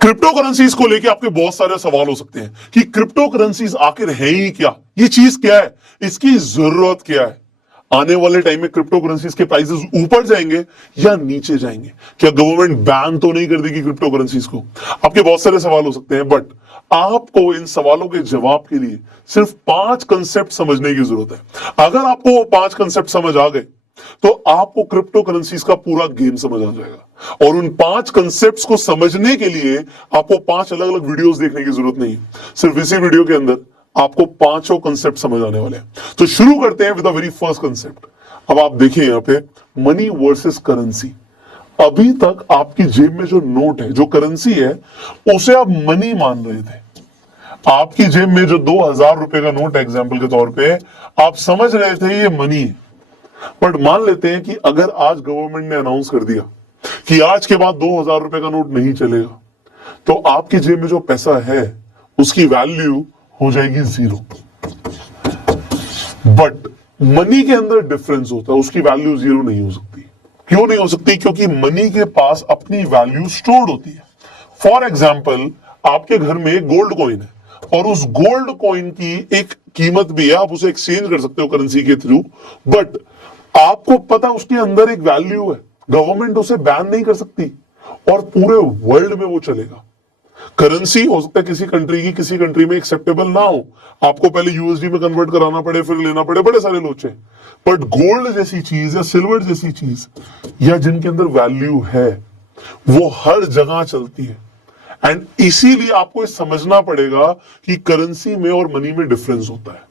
Crypto currencies को लेके आपके बहुत सारे सवाल हो सकते हैं कि क्रिप्टो करेंसीज आखिर है ही क्या, ये चीज क्या है, इसकी जरूरत क्या है, आने वाले टाइम में क्रिप्टो करेंसीज के प्राइसेस ऊपर जाएंगे या नीचे जाएंगे, क्या गवर्नमेंट बैन तो नहीं कर देगी क्रिप्टो करेंसीज को। आपके बहुत सारे सवाल हो सकते हैं, बट आपको इन सवालों के जवाब के लिए सिर्फ 5 कंसेप्ट समझने की जरूरत है। अगर आपको वो 5 कंसेप्ट समझ आ गए तो आपको क्रिप्टो करेंसीज का पूरा गेम समझ आ जाएगा। और उन 5 कंसेप्ट्स को समझने के लिए आपको 5 अलग अलग वीडियोस देखने की जरूरत नहीं है, सिर्फ इसी वीडियो के अंदर आपको 5 कंसेप्ट समझ आने वाले हैं। तो शुरू करते हैं with the very first concept. अब आप देखिए यहां पे मनी वर्सेस करेंसी। अभी तक आपकी जेब में जो नोट है, जो करेंसी है, उसे आप मनी मान रहे थे। आपकी जेब में जो 2000 रुपए का नोट है एग्जाम्पल के तौर पे, आप समझ रहे थे ये मनी है। बट मान लेते हैं कि अगर आज गवर्नमेंट ने अनाउंस कर दिया कि आज के बाद 2000 रुपए का नोट नहीं चलेगा, तो आपकी जेब में जो पैसा है उसकी वैल्यू हो जाएगी 0। बट मनी के अंदर डिफरेंस होता है, उसकी वैल्यू 0 नहीं हो सकती। क्यों नहीं हो सकती? क्योंकि मनी के पास अपनी वैल्यू स्टोर्ड होती है। फॉर एग्जाम्पल, आपके घर में गोल्ड कॉइन है और उस गोल्ड कॉइन की एक कीमत भी है, आप उसे एक्सचेंज कर सकते हो करेंसी के थ्रू, बट आपको पता उसके अंदर एक वैल्यू है, गवर्नमेंट उसे बैन नहीं कर सकती और पूरे वर्ल्ड में वो चलेगा। करेंसी हो सकता है किसी कंट्री की किसी कंट्री में एक्सेप्टेबल ना हो, आपको पहले यूएसडी में कन्वर्ट कराना पड़े, फिर लेना पड़े, बड़े सारे लोचे। बट गोल्ड जैसी चीज या सिल्वर जैसी चीज या जिनके अंदर वैल्यू है, वो हर जगह चलती है। एंड इसीलिए आपको समझना पड़ेगा कि करेंसी में और मनी में डिफरेंस होता है,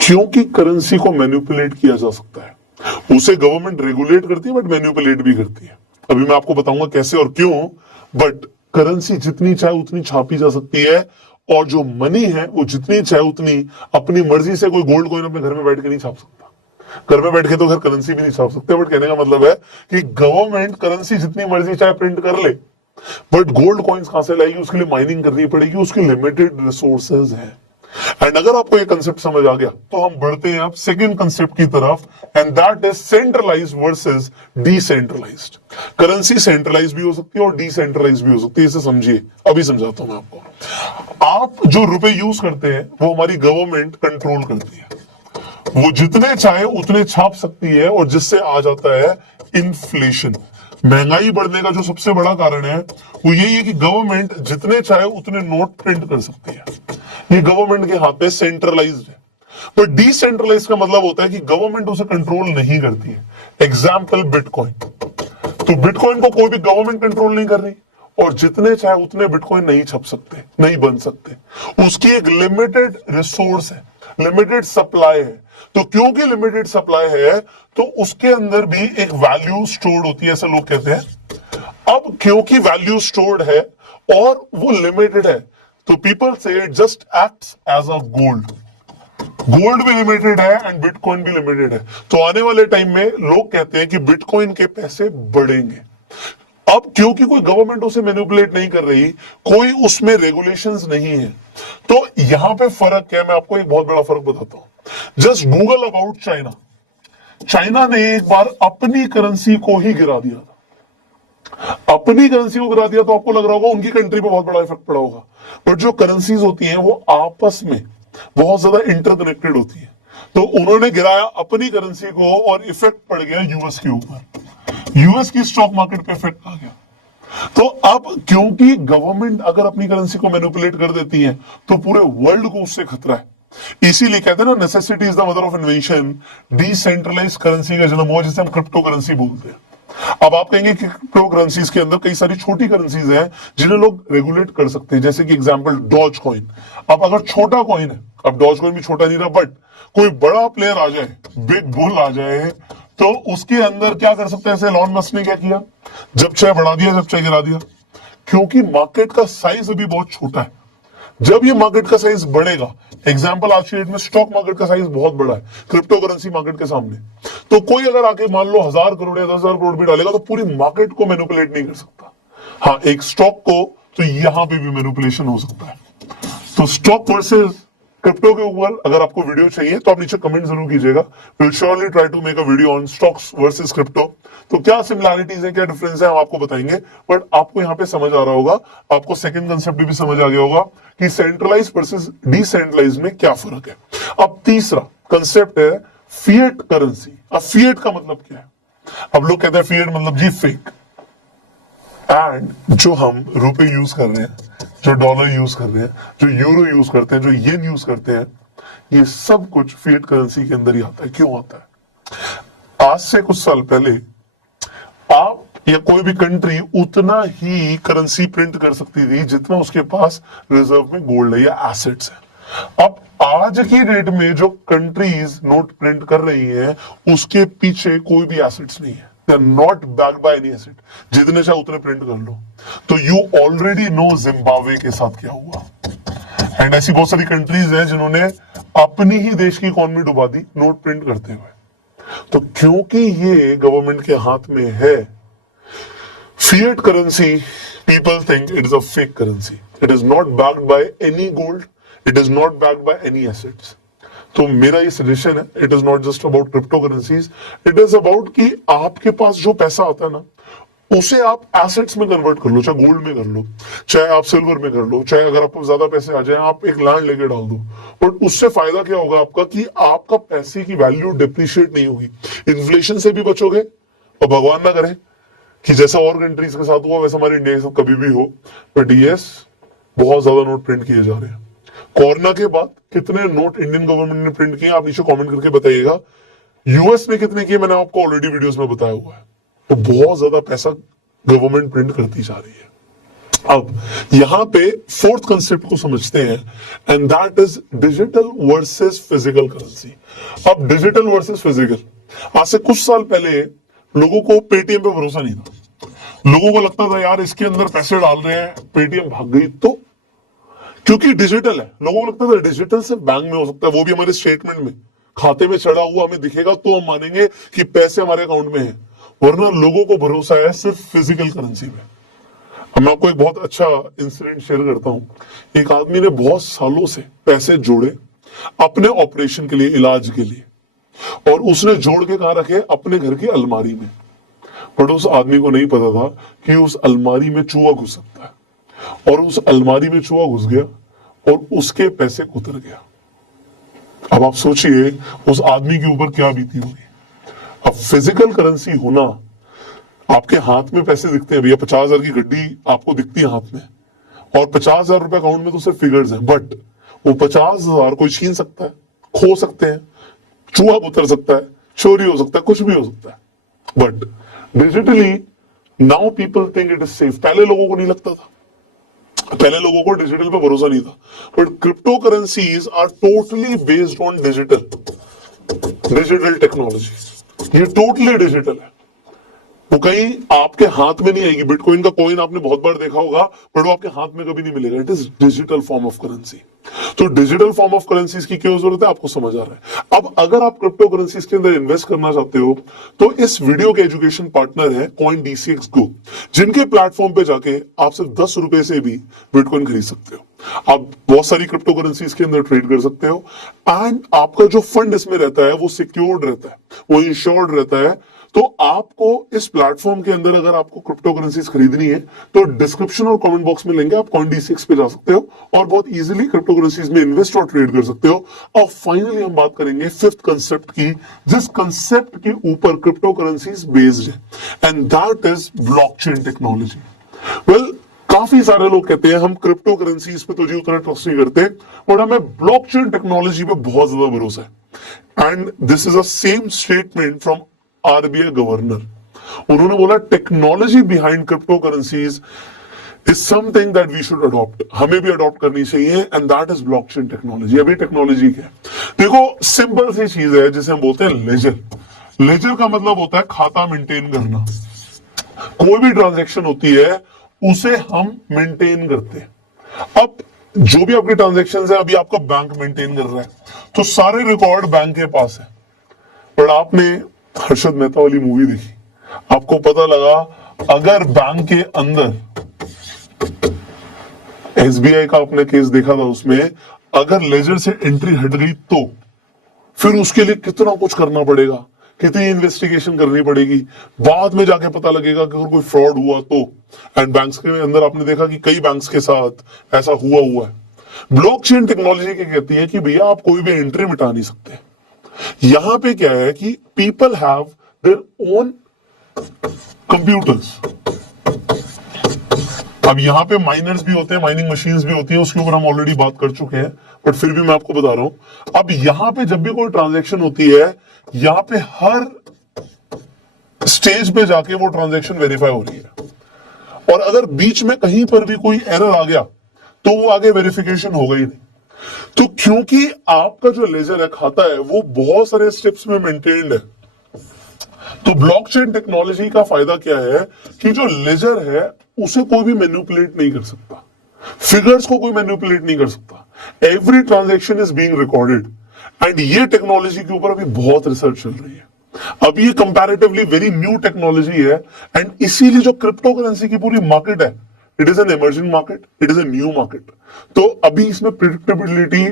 क्योंकि करेंसी को मैनिपुलेट किया जा सकता है। उसे गवर्नमेंट रेगुलेट करती है बट मैनिपुलेट भी करती है। अभी मैं आपको बताऊंगा कैसे और क्यों। बट करेंसी जितनी चाहे उतनी छापी जा सकती है, और जो मनी है वो जितनी चाहे उतनी अपनी मर्जी से कोई गोल्ड कॉइन अपने घर में बैठ के नहीं छाप सकता। घर में बैठ के तो घर करेंसी भी नहीं छाप सकते, बट कहने का मतलब है कि गवर्नमेंट करेंसी जितनी मर्जी चाहे प्रिंट कर ले, बट गोल्ड कॉइन्स कहां से लाएगी? उसके लिए माइनिंग करनी पड़ेगी, उसकी लिमिटेड रिसोर्सेज है। एंड अगर आपको ये कंसेप्ट समझ आ गया तो हम बढ़ते हैं अब सेकंड कंसेप्ट की तरफ, and that is centralized versus decentralized. Currency centralize भी हो सकती है और डिसेंट्रलाइज भी हो सकती है, इसे समझिए, अभी समझाता हूं मैं आपको। आप जो रुपए यूज करते हैं वो हमारी गवर्नमेंट कंट्रोल करती है, वो जितने चाहे उतने छाप सकती है, और जिससे आ जाता है इन्फ्लेशन। महंगाई बढ़ने का जो सबसे बड़ा कारण है वो यही है कि गवर्नमेंट जितने चाहे उतने नोट प्रिंट कर सकती है। ये गवर्नमेंट के हाथ में सेंट्रलाइज्ड है। पर डिसेंट्रलाइज का मतलब होता है कि गवर्नमेंट उसे कंट्रोल नहीं करती है। Example bitcoin. तो बिटकॉइन को कोई भी गवर्नमेंट कंट्रोल नहीं कर रही, और जितने चाहे उतने बिटकॉइन नहीं छप सकते, नहीं बन सकते। उसकी एक लिमिटेड रिसोर्स है, लिमिटेड सप्लाई है। तो क्योंकि लिमिटेड सप्लाई है तो उसके अंदर भी एक वैल्यू स्टोर्ड होती है, ऐसा लोग कहते हैं। अब क्योंकि वैल्यू स्टोर्ड है और वो लिमिटेड है, तो people say it just acts as a gold. Gold भी लिमिटेड है एंड बिटकॉइन भी लिमिटेड है। तो आने वाले टाइम में लोग कहते हैं कि बिटकॉइन के पैसे बढ़ेंगे। अब क्योंकि कोई गवर्नमेंट उसे मैनिपुलेट नहीं कर रही, कोई उसमें रेगुलेशंस नहीं है, तो यहां पे फर्क क्या है, मैं आपको एक बहुत बड़ा फर्क बताता हूं। Just Google about China. China ने एक बार अपनी करेंसी को ही गिरा दिया था। अपनी करेंसी को गिरा दिया तो आपको लग रहा होगा उनकी कंट्री पे बहुत बड़ा इफेक्ट पड़ा होगा, बट जो करेंसीज होती हैं वो आपस में बहुत ज्यादा इंटरकनेक्टेड होती है। तो उन्होंने गिराया अपनी करेंसी को और इफेक्ट पड़ गया यूएस के ऊपर, यूएस की स्टॉक मार्केट पे इफेक्ट आ गया। तो अब क्योंकि गवर्नमेंट अगर अपनी करेंसी को मैनिपुलेट कर देती है तो पूरे वर्ल्ड को उससे खतरा है। इसीलिए कहते हैं ना, necessity is the mother of invention. Decentralize currency का जन्म हुआ, जिसे हम क्रिप्टो करेंसी बोलते हैं। अब आप कहेंगे कि क्रिप्टो करेंसीज के अंदर कई सारी छोटी करेंसीज हैं जिन्हें लोग रेगुलेट कर सकते हैं, जैसे कि एग्जांपल डॉज कॉइन। अब अगर छोटा कॉइन है, अब डॉज कॉइन भी छोटा नहीं रहा, बट कोई बड़ा प्लेयर आ जाए, बिग बुल आ जाए, तो उसके अंदर क्या कर सकते हैं? ऐसे एलन मस्क ने क्या किया, जब चाहे बढ़ा दिया, जब चाहे गिरा दिया। क्योंकि मार्केट का साइज अभी बहुत छोटा है। जब ये मार्केट का साइज बढ़ेगा, एग्जांपल आज की डेट में स्टॉक मार्केट का साइज बहुत बड़ा है क्रिप्टो करेंसी मार्केट के सामने, तो कोई अगर आके मान लो 1000 करोड़ या 10,000 करोड़ भी डालेगा तो पूरी मार्केट को मैनिपुलेट नहीं कर सकता। हाँ, एक स्टॉक को तो यहां पे भी मैनिपुलेशन हो सकता है। तो स्टॉक वर्सेस क्रिप्टो के ऊपर अगर आपको वीडियो चाहिए तो आप नीचे कमेंट जरूर कीजिएगा। Will surely try to make a video on stocks versus crypto. तो क्या सिमिलैरिटीज है, क्या डिफरेंस है, हम आपको बताएंगे। बट आपको यहाँ पे समझ आ रहा होगा, आपको सेकंड कंसेप्ट भी समझ आ गया होगा कि सेंट्रलाइज वर्सेस डिसेंट्रलाइज में क्या फर्क है। अब तीसरा कंसेप्ट है फिएट करेंसी। अब फिएट का मतलब क्या है? अब लोग कहते हैं फिएट मतलब जी फेक। एंड जो हम रुपए यूज कर रहे हैं, जो डॉलर यूज कर रहे हैं, जो यूरो यूज करते हैं, जो येन यूज करते हैं, ये सब कुछ फिएट करेंसी के अंदर ही आता है। क्यों आता है? आज से कुछ साल पहले आप या कोई भी कंट्री उतना ही करेंसी प्रिंट कर सकती थी जितना उसके पास रिजर्व में गोल्ड है या एसेट्स है। अब आज की डेट में जो कंट्रीज नोट प्रिंट कर रही हैं, उसके पीछे कोई भी एसेट्स नहीं है। They are not backed by any asset. जितने चाहे उतने प्रिंट कर लो। तो यू ऑलरेडी नो जिम्बाब्वे के साथ क्या हुआ। एंड ऐसी बहुत सारी कंट्रीज हैं जिन्होंने अपनी ही देश की इकोनॉमी डुबा दी नोट प्रिंट करते हुए। तो क्योंकि ये गवर्नमेंट के हाथ में है, fiat currency, people think it is a fake currency. It is not backed by any gold. It is not backed by any assets. तो मेरा ये सजेशन है, it is not just about crypto currencies, it is about कि आपके पास जो पैसा आता है ना, उसे आप एसेट्स में कन्वर्ट कर लो, चाहे गोल्ड में कर लो, चाहे आप सिल्वर में कर लो, चाहे अगर आपको ज्यादा पैसे आ जाए आप एक लैंड लेके डाल दो। बट उससे फायदा क्या होगा आपका कि आपका पैसे की वैल्यू डिप्रिशिएट नहीं होगी, इन्फ्लेशन से भी बचोगे, और भगवान ना करे कि जैसा और कंट्रीज के साथ हुआ वैसा हमारे इंडिया के साथ कभी भी हो। बट यस, बहुत ज्यादा नोट प्रिंट किए जा रहे हैं। कोरोना के बाद कितने नोट इंडियन गवर्नमेंट ने प्रिंट किए, आप नीचे कमेंट करके बताइएगा। यूएस ने कितने किए, मैंने आपको ऑलरेडी वीडियोस में बताया हुआ है। तो बहुत ज्यादा पैसा गवर्नमेंट प्रिंट करती जा रही है। अब यहां पे फोर्थ कंसेप्ट को समझते हैं, and that is digital versus physical currency. अब डिजिटल वर्सेस फिजिकल, आज से कुछ साल पहले लोगों को पेटीएम पे भरोसा नहीं था। लोगों को लगता था यार इसके अंदर पैसे डाल रहे हैं, पेटीएम भाग गई तो, क्योंकि डिजिटल है। लोगों को लगता था डिजिटल सिर्फ बैंक में हो सकता है, वो भी हमारे स्टेटमेंट में, खाते में चढ़ा हुआ हमें दिखेगा तो हम मानेंगे कि पैसे हमारे अकाउंट में है। वरना लोगों को भरोसा है सिर्फ फिजिकल करेंसी में। अब मैं आपको एक बहुत अच्छा इंसिडेंट शेयर करता हूं। एक आदमी ने बहुत सालों से पैसे जोड़े अपने ऑपरेशन के लिए, इलाज के लिए, और उसने जोड़ के कहां रखे? अपने घर की अलमारी में। बट उस आदमी को नहीं पता था कि उस अलमारी में चूहा घुस सकता है, और उस अलमारी में चूहा घुस गया और उसके पैसे उतर गया। अब आप सोचिए उस आदमी के ऊपर क्या बीती होगी। अब फिजिकल करेंसी होना, आपके हाथ में पैसे दिखते हैं भैया, 50,000 की गड्डी आपको दिखती है हाथ में, और 50,000 रुपए अकाउंट में तो सिर्फ फिगर्स हैं। बट वो 50,000 कोई छीन सकता है, खो सकते हैं, चूहा उतर सकता है, चोरी हो सकता है, कुछ भी हो सकता है। But digitally now people think it is safe. पहले लोगों को नहीं लगता था, पहले लोगों को डिजिटल पे भरोसा नहीं था। But crypto currencies are totally based on digital technology. ये टोटली डिजिटल है, वो कहीं आपके हाथ में नहीं आएगी। बिटकॉइन का कॉइन आपने बहुत बार देखा होगा, बट वो आपके हाथ में कभी नहीं मिलेगा। It is digital form of currency. तो डिजिटल फॉर्म ऑफ करेंसीज की क्यों जरूरत है, आपको समझ आ रहा है। अब अगर आप क्रिप्टो करेंसीज के अंदर इन्वेस्ट करना चाहते हो, तो इस वीडियो के एजुकेशन पार्टनर है CoinDCX Go, जिनके प्लेटफॉर्म पे जाके आप सिर्फ 10 रुपए से भी बिटकॉइन खरीद सकते हो। आप बहुत सारी क्रिप्टो करेंसीज के अंदर ट्रेड कर सकते हो, एंड आपका जो फंड इसमें रहता है वो सिक्योर्ड रहता है, वो इंश्योर्ड रहता है। तो आपको इस प्लेटफॉर्म के अंदर अगर आपको क्रिप्टो करेंसीज खरीदनी है तो डिस्क्रिप्शन और कमेंट बॉक्स में लेंगे, आप CoinDCX पे जा सकते हो और बहुत इजीली क्रिप्टो करेंसीज में इन्वेस्ट और ट्रेड कर सकते हो। और फाइनली हम बात करेंगे फिफ्थ कंसेप्ट की, जिस कंसेप्ट के ऊपर क्रिप्टो करेंसीज बेस्ड है, and that is blockchain technology. Well, काफी सारे लोग कहते हैं हम क्रिप्टो करेंसीज पे तो जी उतना ट्रस्ट नहीं करते, और हमें ब्लॉकचेन टेक्नोलॉजी पे बहुत ज्यादा भरोसा है। And this is a same statement from RBI governor. उन्होंने बोला technology behind crypto currencies is something that we should adopt, हमें भी अडॉप्ट करनी चाहिए, and that is blockchain technology. अभी टेक्नोलॉजी क्या है, देखो सिंपल सी चीज है जिसे हम बोलते हैं लेजर। लेजर का मतलब होता है खाता मेंटेन करना। कोई भी ट्रांजैक्शन होती है उसे हम मेंटेन करते हैं। अब जो भी आपकी ट्रांजैक्शन है, अभी आपका बैंक मेंटेन कर रहा है, तो सारे रिकॉर्ड बैंक के पास है। पर आपने हर्षद मेहता वाली मूवी देखी, आपको पता लगा अगर बैंक के अंदर SBI का आपने केस देखा था, उसमें अगर लेजर से एंट्री हट गई तो फिर उसके लिए कितना कुछ करना पड़ेगा, कितनी इन्वेस्टिगेशन करनी पड़ेगी, बाद में जाके पता लगेगा कि अगर कोई फ्रॉड हुआ तो। एंड बैंक्स के अंदर आपने देखा कि कई बैंक्स के साथ ऐसा हुआ है। ब्लॉकचेन टेक्नोलॉजी क्या कहती है कि भैया आप कोई भी एंट्री मिटा नहीं सकते। यहां पे क्या है कि people have their own computers. अब यहाँ पे माइनर्स भी होते हैं, माइनिंग मशीन्स भी होती है, उसके ऊपर हम ऑलरेडी बात कर चुके हैं, बट फिर भी मैं आपको बता रहा हूं। अब यहाँ पे जब भी कोई ट्रांजैक्शन होती है, यहाँ पे हर स्टेज पे जाके वो ट्रांजैक्शन वेरीफाई हो रही है, और अगर बीच में कहीं पर भी कोई एरर आ गया तो वो आगे वेरिफिकेशन होगा ही नहीं। तो क्योंकि आपका जो लेजर है, खाता है, वो बहुत सारे स्टेप्स में मेंटेन्ड है, तो ब्लॉकचेन टेक्नोलॉजी का फायदा क्या है कि जो लेजर है उसे कोई भी मैनिपुलेट नहीं कर सकता, फिगर्स को कोई मैनिपुलेट नहीं कर सकता। Every transaction is being recorded, and ये टेक्नोलॉजी के ऊपर अभी बहुत रिसर्च चल रही है। अब ये कंपैरेटिवली वेरी न्यू टेक्नोलॉजी है, एंड इसीलिए जो क्रिप्टो करेंसी की पूरी मार्केट है, it is an emerging market, it is a new market. तो अभी इसमें प्रिडिक्टेबिलिटी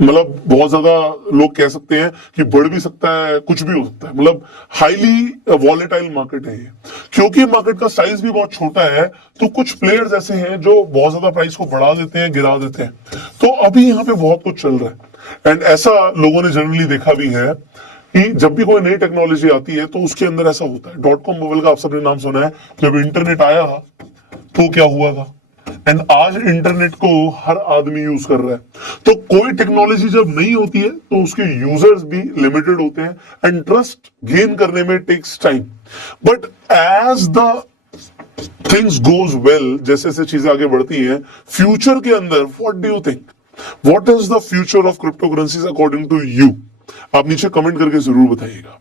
मतलब बहुत ज्यादा लोग कह सकते हैं कि बढ़ भी सकता है, कुछ भी हो सकता है, मतलब हाईली वॉलेटाइल मार्केट है ये। क्योंकि मार्केट का साइज भी बहुत छोटा है, तो कुछ प्लेयर्स ऐसे हैं जो बहुत ज्यादा प्राइस को बढ़ा देते हैं, गिरा देते हैं। तो अभी यहाँ पे बहुत कुछ चल रहा है, एंड ऐसा लोगों ने जनरली देखा भी है कि जब भी कोई नई टेक्नोलॉजी आती है तो उसके अंदर ऐसा होता है। .com बबल का आप सबने नाम सुना है, जब इंटरनेट आया तो क्या हुआ था, एंड आज इंटरनेट को हर आदमी यूज कर रहा है। तो कोई टेक्नोलॉजी जब नहीं होती है तो उसके यूजर्स भी लिमिटेड होते हैं, एंड ट्रस्ट गेन करने में takes time. But as the things goes well, जैसे जैसे चीजें आगे बढ़ती हैं, फ्यूचर के अंदर what do you think, what is the future of crypto currencies according to you? आप नीचे कमेंट करके जरूर बताइएगा।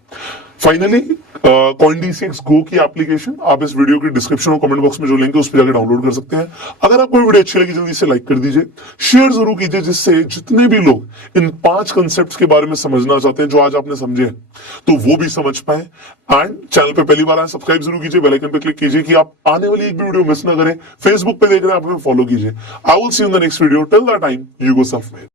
फाइनली CoinDCX Go की एप्लीकेशन आप इस वीडियो के डिस्क्रिप्शन और कमेंट बॉक्स में जो लिंक है उस पर जाकर डाउनलोड कर सकते हैं। अगर आपको वीडियो अच्छी लगी जल्दी से लाइक कर दीजिए, शेयर जरूर कीजिए, जिससे जितने भी लोग इन 5 कंसेप्ट्स के बारे में समझना चाहते हैं जो आज आपने समझे तो वो भी समझ पाए। एंड चैनल पे पहली बार आए सब्सक्राइब जरूर कीजिए, बेल आइकन पे क्लिक कीजिए कि आप आने वाली एक भी वीडियो मिस ना करें। फेसबुक पे देख रहे हैं आप हमें फॉलो कीजिए। I will see you in the next video, till that time you go सफ।